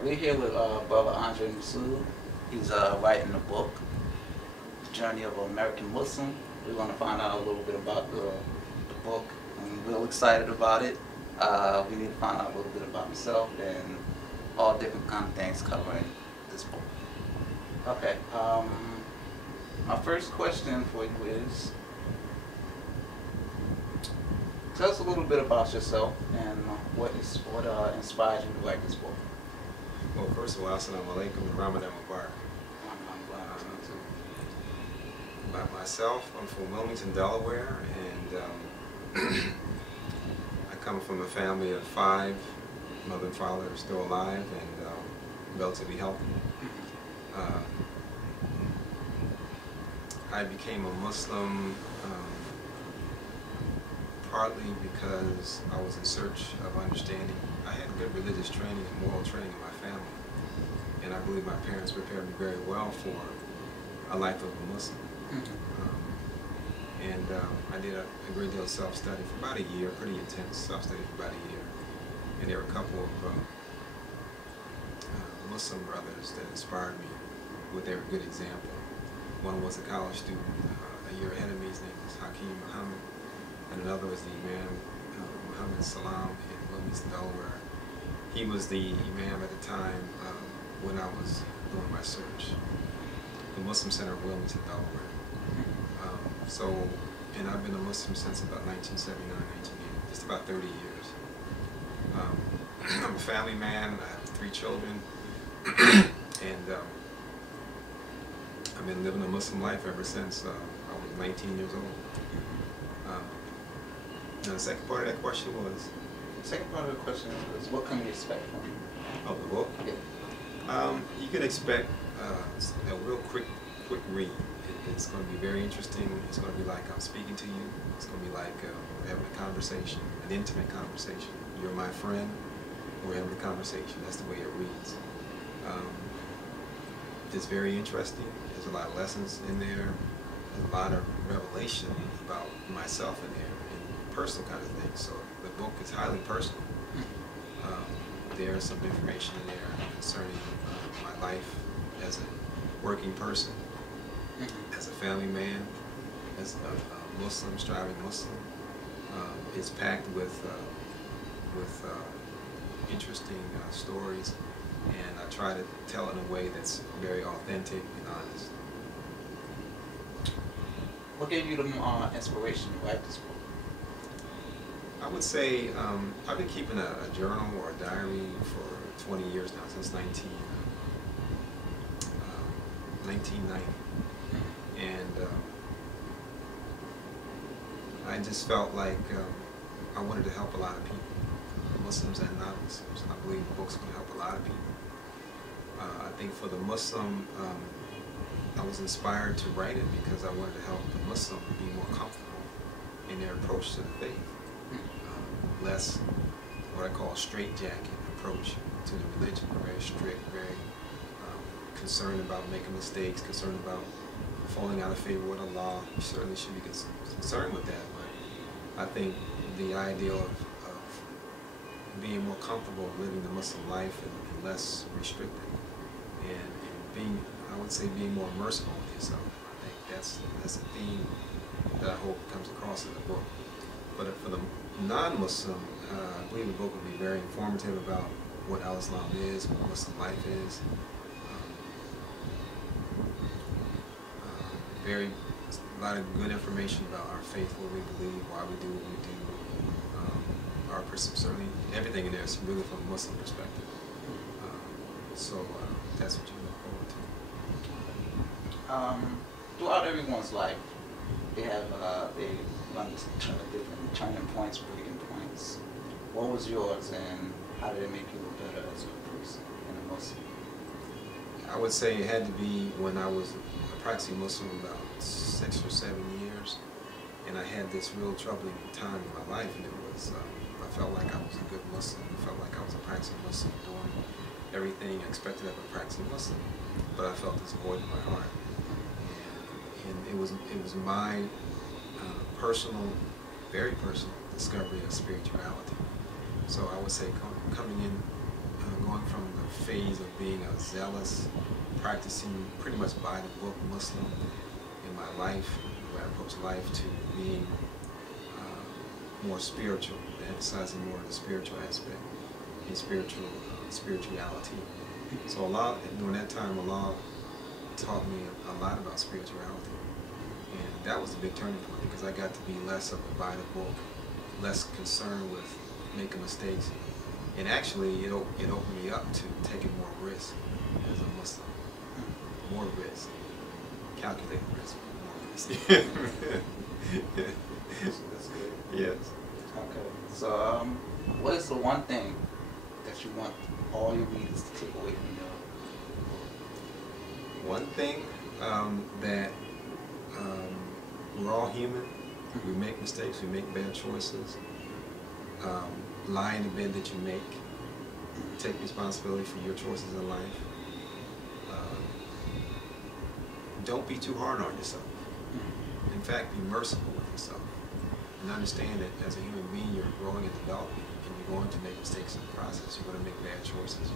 right, we're here with Brother Andre Masud. He's writing a book, The Journey of an American Muslim. We're going to find out a little bit about the book. I'm real excited about it. We need to find out a little bit about himself and all different kind of things covering this book. Okay, my first question for you is, tell us a little bit about yourself and what inspires you to write this book. Well, first of all, Assalamu alaikum and Ramadan Mubarak. About myself, I'm from Wilmington, Delaware, and I come from a family of 5. Mother and father are still alive and relatively healthy. I became a Muslim partly because I was in search of understanding. I had good religious training and moral training in my family, and I believe my parents prepared me very well for a life of a Muslim. I did a great deal of self-study for about a year, pretty intense self-study for about a year. And there were a couple of Muslim brothers that inspired me with their good example. One was a college student a year ahead of me. His name was Hakeem Muhammad. And another was the Imam Muhammad Salam in Wilmington, Delaware. He was the Imam at the time when I was doing my search. The Muslim Center of Wilmington, Delaware. And I've been a Muslim since about 1979, 1980, just about 30 years. I'm a family man, I have 3 children, and I've been living a Muslim life ever since I was 19 years old. Now the second part of that question was? The second part of the question is, what can we expect from you? Oh, the book? Yeah. You can expect a real quick read. It's going to be very interesting. It's going to be like I'm speaking to you. It's going to be like having a conversation, an intimate conversation. You're my friend. We're having a conversation. That's the way it reads. It's very interesting. There's a lot of lessons in there. There's a lot of revelation about myself in there and personal kind of things. So the book is highly personal. There's some information in there concerning my life as a working person, as a family man, as a Muslim, striving Muslim. It's packed with interesting stories, and I try to tell it in a way that's very authentic and honest. What gave you the inspiration to write this book? I would say I've been keeping a journal or a diary for 20 years now, since 1990. And I just felt like I wanted to help a lot of people, Muslims and non-Muslims. I believe the book's going to help a lot of people. I think for the Muslim, I was inspired to write it because I wanted to help the Muslim be more comfortable in their approach to the faith. Less what I call a straitjacket approach to the religion, very strict, very concerned about making mistakes, concerned about falling out of favor with Allah. You certainly should be concerned with that, but I think the ideal of being more comfortable living the Muslim life and less restricted, and being, I would say, being more merciful with yourself. I think that's a theme that I hope comes across in the book. But for the non-Muslim, I believe the book will be very informative about what Al-Islam is, what Muslim life is. A lot of good information about our faith, what we believe, why we do what we do. Certainly everything in there is really from a Muslim perspective. That's what you look forward to. Throughout everyone's life, they run different turning points, breaking points. What was yours, and how did it make you look better as a person and a Muslim? I would say it had to be when I was a practicing Muslim about 6 or 7 years, and I had this real troubling time in my life, and it was I felt like I was a good Muslim. I felt like I was a practicing Muslim, doing everything expected of a practicing Muslim, but I felt this void in my heart, and it was my personal, very personal discovery of spirituality. So I would say coming in, going from the phase of being a zealous, practicing pretty much by the book Muslim in my life, the way I approach life, to being more spiritual, emphasizing more of the spiritual aspect and spirituality. So during that time, Allah taught me a lot about spirituality, and that was a big turning point because I got to be less of a by the book, less concerned with making mistakes, and actually it opened me up to taking more risk as a Muslim, more risk, calculated risk, more risk. That's good. Yes. Okay. So, what is the one thing that you want all your readers to take away from your book? One thing that we're all human. We make mistakes. We make bad choices. Lie in the bed that you make. Take responsibility for your choices in life. Don't be too hard on yourself. In fact, be merciful with yourself. And understand that as a human being, you're growing in development, and you're going to make mistakes in the process. You're going to make bad choices.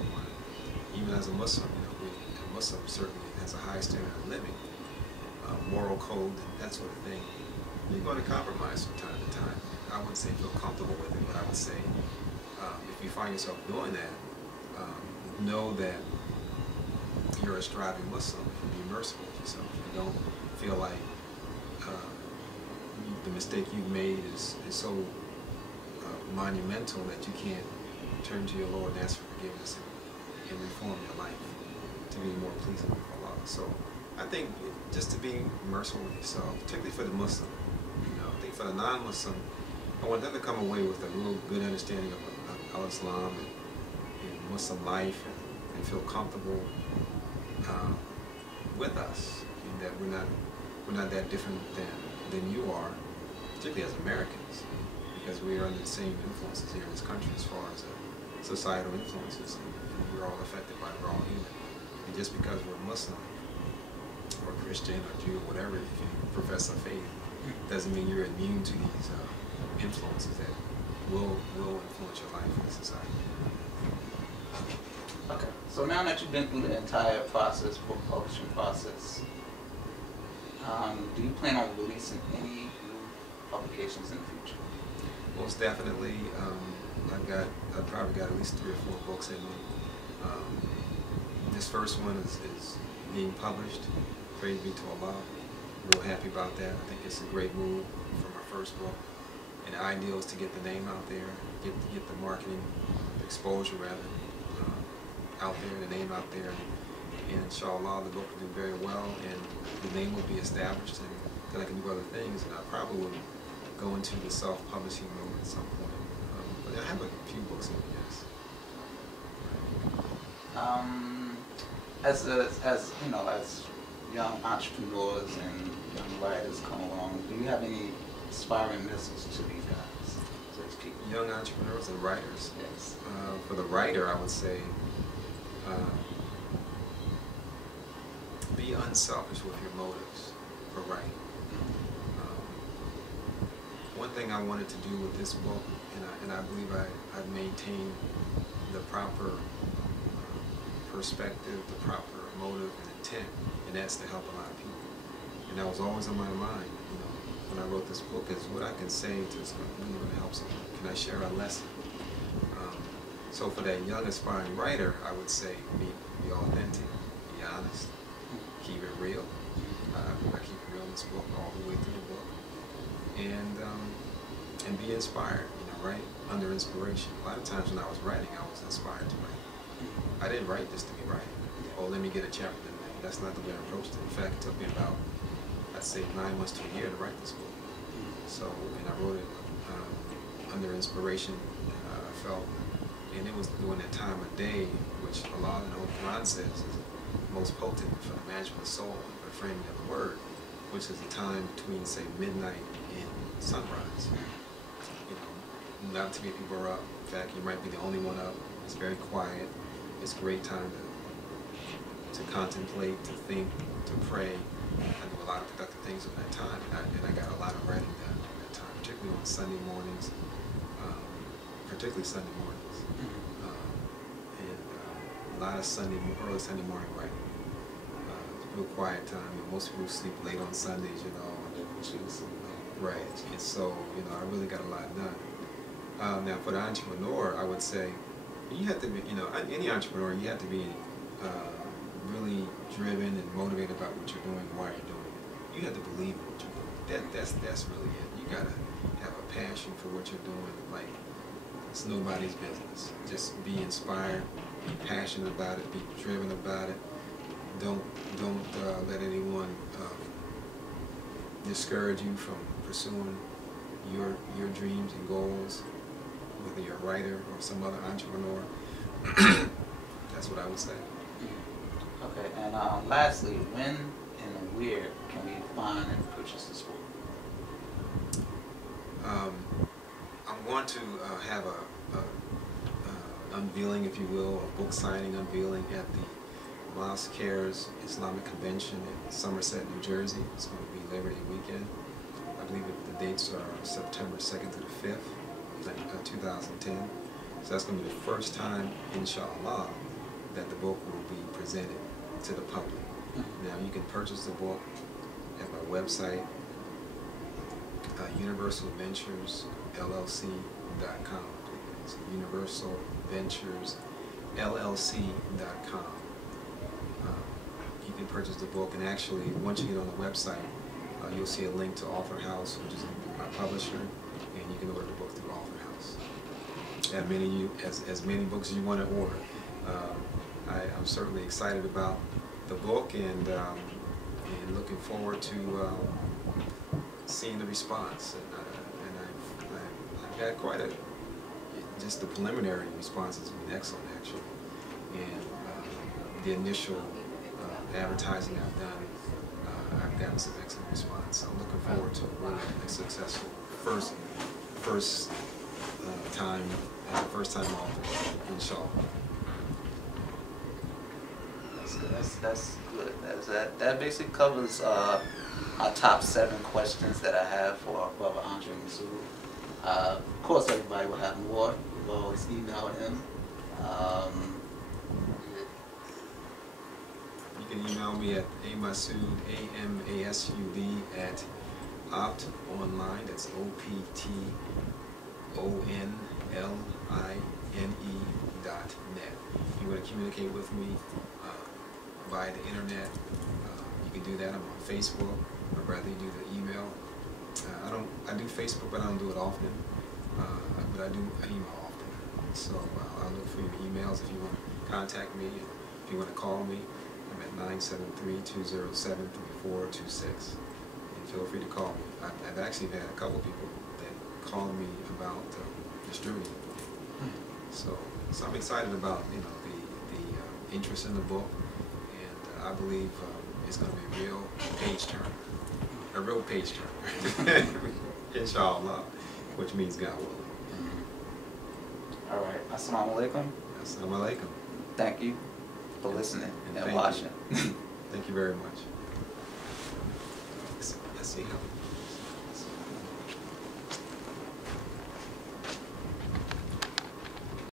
Even as a Muslim, a Muslim certainly has a high standard of living, moral code, and that sort of thing. You're going to compromise from time to time. I wouldn't say feel comfortable with it, but I would say if you find yourself doing that, know that you're a striving Muslim and be merciful with yourself. You don't feel like the mistake you've made is so monumental that you can't turn to your Lord and ask for forgiveness and reform your life to be more pleasing with Allah. So I think just to be merciful with yourself, particularly for the Muslim. I think for the non-Muslim, I want them to come away with a real good understanding of Al-Islam and Muslim life, and feel comfortable with us, and that we're not that different than you are, particularly as Americans, because we are under the same influences here in this country as far as societal influences, and we're all affected by it. We're all human. And just because we're Muslim or Christian or Jew or whatever, if you profess a faith, doesn't mean you're immune to these influences that will influence your life in society. Okay. So now that you've been through the entire process, book publishing process, do you plan on releasing any new publications in the future? Most definitely. I've probably got at least 3 or 4 books in me. This first one is being published. Praise be to Allah. Real happy about that. I think it's a great move for my first book. And the ideal is to get the name out there, get the marketing, the exposure rather, out there, the name out there. And inshallah, the book will do very well, and the name will be established, and then I can do other things, and I probably will go into the self-publishing mode at some point. But I have a few books in it, yes. As young entrepreneurs and young writers come along, do you have any inspiring messages to these guys, to these people? Young entrepreneurs and writers. Yes. For the writer, I would say, be unselfish with your motives for writing. One thing I wanted to do with this book, and I believe I've maintained the proper perspective, the proper motive and intent, and that's to help a lot of people. And that was always on my mind, when I wrote this book, is what I can say that's really going to help someone. Can I share a lesson? So for that young aspiring writer, I would say be authentic, be honest, keep it real. I keep it real in this book all the way through the book, and be inspired. Right under inspiration. A lot of times when I was writing, I was inspired to write. I didn't write this to be writing. Oh, let me get a chapter in there. That's not the way I approached it. In fact, it took me about, I'd say, 9 months to a year to write this book. So, and I wrote it under inspiration. I felt, and it was during that time of day, which Allah in the Holy Quran says is most potent for the management of the soul and for the framing of the word, which is the time between, say, midnight and sunrise. Not too many people are up. In fact, you might be the only one up. It's very quiet. It's a great time to contemplate, to think, to pray. I do a lot of productive things at that time, and I got a lot of writing done at that time, particularly on Sunday mornings, lot of early Sunday morning writing. Real quiet time. Most people sleep late on Sundays, you know. Right. And so, I really got a lot done. Now, for the entrepreneur, I would say you have to be, any entrepreneur, you have to be really driven and motivated about what you're doing and why you're doing it. You have to believe in what you're doing. That's really it. You gotta have a passion for what you're doing. Like, it's nobody's business. Just be inspired, be passionate about it, be driven about it. Don't let anyone discourage you from pursuing your dreams and goals, whether you're a writer or some other entrepreneur. That's what I would say. Okay, and lastly, when and where can we find and purchase this book? I'm going to have a unveiling, if you will, a book signing unveiling at the Mosque Cares Islamic Convention in Somerset, New Jersey. It's going to be Labor Day weekend. I believe the dates are September 2nd to the 5th, 2010. So that's going to be the first time, inshallah, that the book will be presented to the public. Now, you can purchase the book at my website, universalventuresllc.com. It's universalventuresllc.com. You can purchase the book, and actually, once you get on the website, you'll see a link to Author House, which is my publisher, and you can order the book through Author House. As many books as you want to order. I'm certainly excited about the book and looking forward to seeing the response. And I've had quite just the preliminary response has been excellent, actually. And the initial advertising I've done, I've gotten some excellent response. So I'm looking forward to a successful first time author, inshallah. That's good. That basically covers our top 7 questions that I have for our brother Andre Masud. Of course, everybody will have more. You will always email him. You can email me at amasud, AMASUD, at optonline, that's OPTONLINE.net. If you want to communicate with me via the internet, you can do that. I'm on Facebook. I'd rather you do the email. I do Facebook, but I don't do it often. But I email often. So I'll look for your emails if you want to contact me. If you want to call me, I'm at 973-207-3426. And feel free to call me. I've actually had a couple people that called me about distributing the book. So I'm excited about the interest in the book, and I believe it's going to be a real page turner, inshallah, which means God willing. All right. Assalamu alaikum. Assalamu alaikum. Thank you for listening and thank watching. Thank you very much. Let's see how.